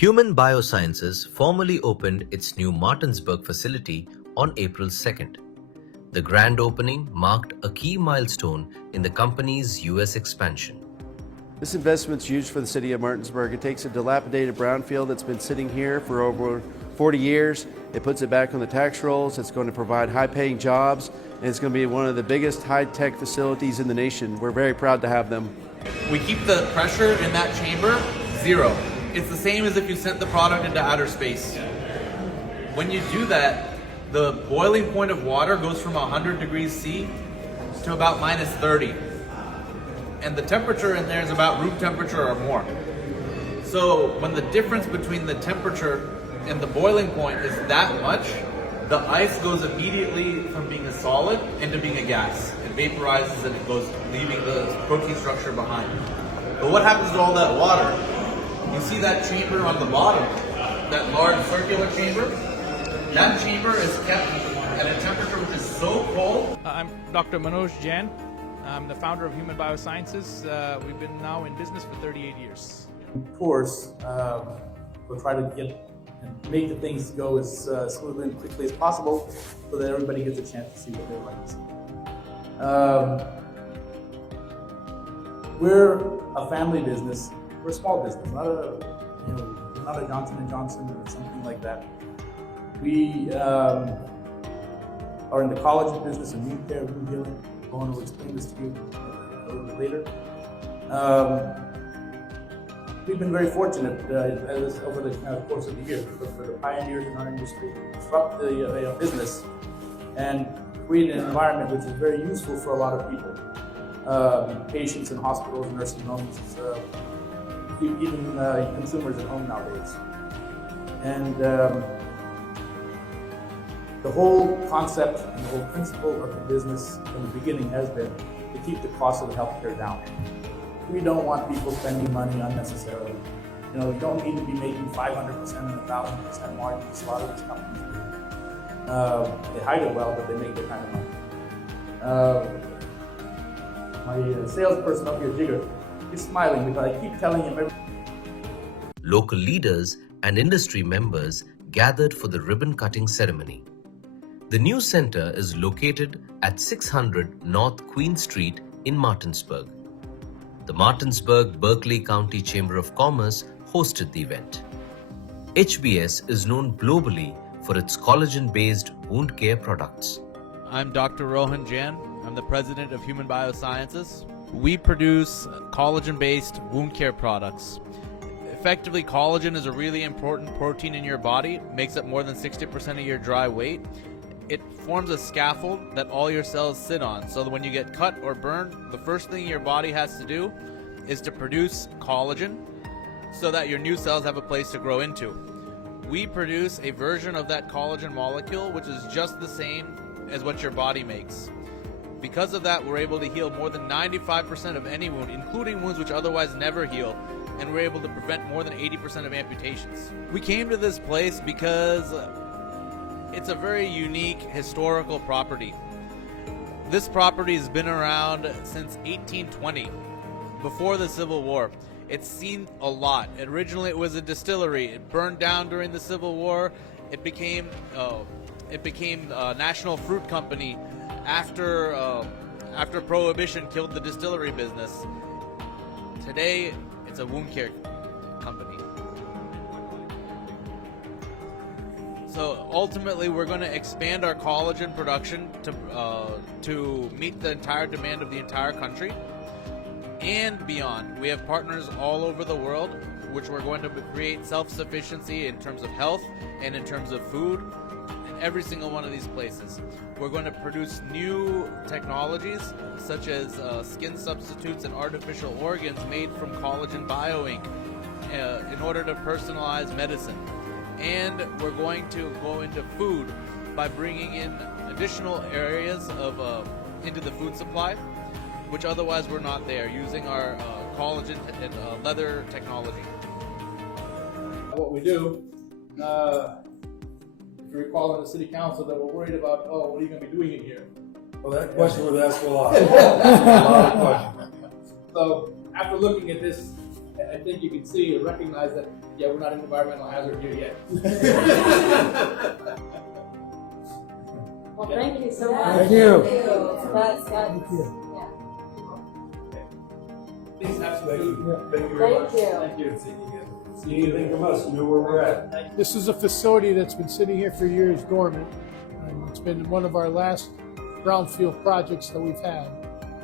Human Biosciences formally opened its new Martinsburg facility on April 2nd. The grand opening marked a key milestone in the company's US expansion. This investment's huge for the city of Martinsburg. It takes a dilapidated brownfield that's been sitting here for over 40 years. It puts it back on the tax rolls. It's going to provide high-paying jobs, and it's going to be one of the biggest high-tech facilities in the nation. We're very proud to have them. We keep the pressure in that chamber zero. It's the same as if you sent the product into outer space. When you do that, the boiling point of water goes from 100 degrees C to about minus 30. And the temperature in there is about room temperature or more. So when the difference between the temperature and the boiling point is that much, the ice goes immediately from being a solid into being a gas. It vaporizes and it goes, leaving the protein structure behind. But what happens to all that water? You see that chamber on the bottom, that large circular chamber? That chamber is kept at a temperature which is so cold. I'm Dr. Rohan Jain. I'm the founder of Human Biosciences. We've been now in business for 38 years. Of course, we'll try to make the things go as smoothly and quickly as possible so that everybody gets a chance to see what they'd like to see. We're a family business. We're a small business, not a Johnson & Johnson or something like that. We are in the collagen business and wound care, wound healing. Rohan will explain this to you a little bit later. We've been very fortunate over the course of the years for the pioneers in our industry, disrupt the business and create an environment which is very useful for a lot of people. Patients in hospitals, nursing homes, even consumers at home nowadays. And the whole concept and the whole principle of the business from the beginning has been to keep the cost of the healthcare down. We don't want people spending money unnecessarily. You don't need to be making 500% and 1,000% margins. A lot of these companies do. They hide it well, but they make that kind of money. My salesperson up here, Jigger, he's smiling because I keep telling him Local leaders and industry members gathered for the ribbon-cutting ceremony. The new center is located at 600 North Queen Street in Martinsburg. The Martinsburg-Berkeley County Chamber of Commerce hosted the event. HBS is known globally for its collagen-based wound care products. I'm Dr. Rohan Jain. I'm the president of Human Biosciences. We produce collagen-based wound care products. Effectively, collagen is a really important protein in your body. It makes up more than 60% of your dry weight. It forms a scaffold that all your cells sit on, so that when you get cut or burned, the first thing your body has to do is to produce collagen so that your new cells have a place to grow into. We produce a version of that collagen molecule which is just the same as what your body makes. Because of that, we're able to heal more than 95% of any wound, including wounds which otherwise never heal, and we're able to prevent more than 80% of amputations. We came to this place because it's a very unique historical property. This property has been around since 1820, before the Civil War. It's seen a lot. Originally it was a distillery. It burned down during the Civil War. It became a National Fruit Company after Prohibition killed the distillery business. Today it's a wound care company. So ultimately, we're going to expand our collagen production to meet the entire demand of the entire country and beyond. We have partners all over the world, which we're going to create self-sufficiency in terms of health and in terms of food in every single one of these places. We're going to produce new technologies such as skin substitutes and artificial organs made from collagen bioink in order to personalize medicine. And we're going to go into food by bringing in additional areas into the food supply, which otherwise were not there, using our collagen and leather technology. what we do. If you recall in the city council that we're worried about, what are you going to be doing in here? Well, that question was asked a lot. A lot of questions. So after looking at this I think you can see and recognize that, yeah, we're not an environmental hazard here yet. Well, thank you so much. Thank you. That's Thank you. Please have some food. Thank you very much. Thank you. Thank you. See anything from us, you know where we're at. This is a facility that's been sitting here for years dormant. It's been one of our last brownfield projects that we've had.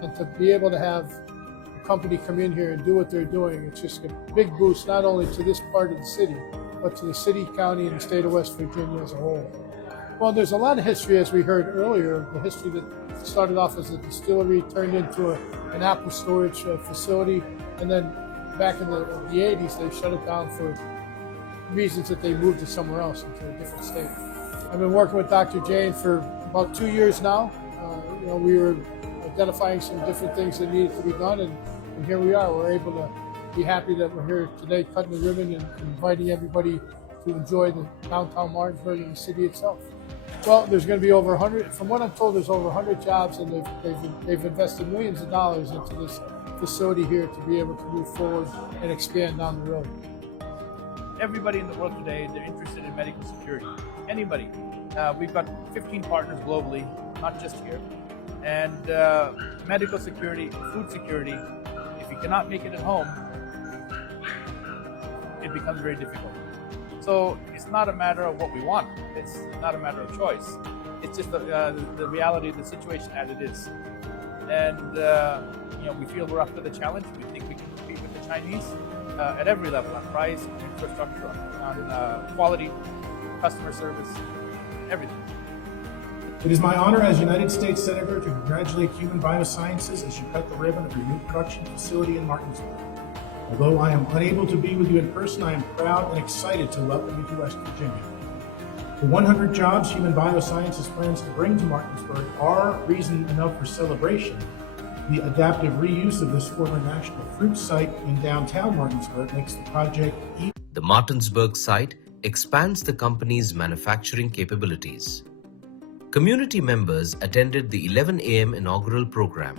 And to be able to have a company come in here and do what they're doing, it's just a big boost not only to this part of the city, but to the city, county, and the state of West Virginia as a whole. Well, there's a lot of history, as we heard earlier, the history that started off as a distillery, turned into an apple storage facility, and then back in the 80s, they shut it down for reasons that they moved it somewhere else into a different state. I've been working with Dr. Jain for about 2 years now. We were identifying some different things that needed to be done, and here we are. We're able to be happy that we're here today cutting the ribbon and inviting everybody to enjoy the downtown Martinsburg and the city itself. Well, there's going to be over 100, from what I'm told, there's over 100 jobs, and they've invested millions of dollars into this facility here to be able to move forward and expand down the road. Everybody in the world today, they're interested in medical security. Anybody. We've got 15 partners globally, not just here. And medical security, food security, if you cannot make it at home, it becomes very difficult. So it's not a matter of what we want. It's not a matter of choice. It's just the reality of the situation as it is. And we feel we're up to the challenge. We think we can compete with the Chinese at every level, on price, on infrastructure, on quality, customer service, everything. It is my honor as United States Senator to congratulate Human Biosciences as you cut the ribbon of your new production facility in Martinsburg. Although I am unable to be with you in person, I am proud and excited to welcome you to West Virginia. The 100 jobs Human Biosciences plans to bring to Martinsburg are reason enough for celebration. The adaptive reuse of this former national fruit site in downtown Martinsburg makes the project easy. The Martinsburg site expands the company's manufacturing capabilities. Community members attended the 11 a.m. inaugural program.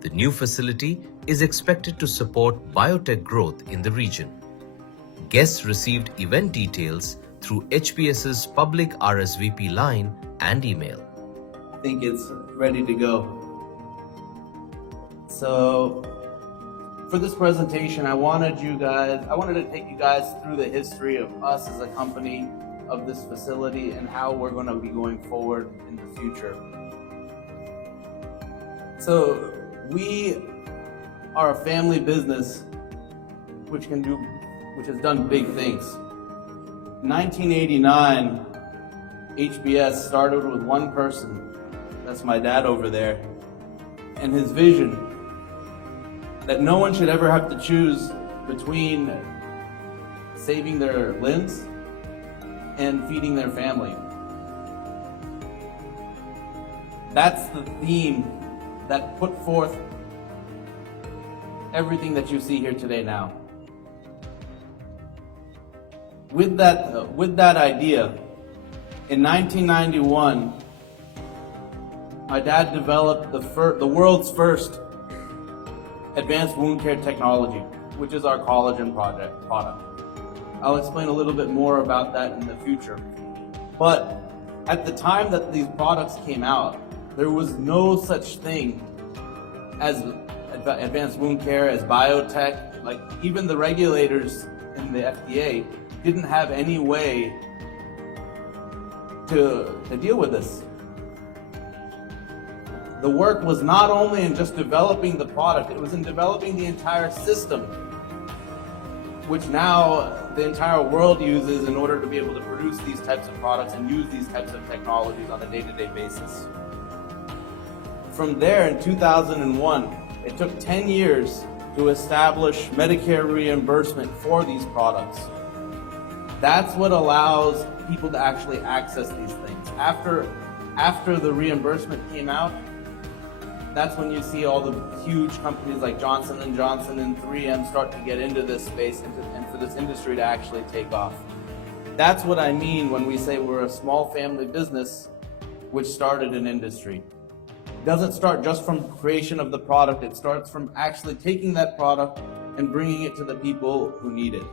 The new facility is expected to support biotech growth in the region. Guests received event details through HBS's public RSVP line and email. I think it's ready to go. So for this presentation, I wanted to take you guys through the history of us as a company, of this facility, and how we're going to be going forward in the future. So we are a family business which has done big things. In 1989, HBS started with one person, that's my dad over there, and his vision that no one should ever have to choose between saving their limbs and feeding their family. That's the theme that put forth everything that you see here today now. With that idea, in 1991, my dad developed the world's first advanced wound care technology, which is our collagen product. I'll explain a little bit more about that in the future. But at the time that these products came out, there was no such thing as advanced wound care, as biotech. Like, even the regulators in the FDA didn't have any way to deal with this. The work was not only in just developing the product, it was in developing the entire system, which now the entire world uses in order to be able to produce these types of products and use these types of technologies on a day-to-day basis. From there, in 2001, it took 10 years to establish Medicare reimbursement for these products. That's what allows people to actually access these things. After the reimbursement came out, that's when you see all the huge companies like Johnson & Johnson and 3M start to get into this space and for this industry to actually take off. That's what I mean when we say we're a small family business which started an industry. It doesn't start just from creation of the product, it starts from actually taking that product, and bringing it to the people who need it.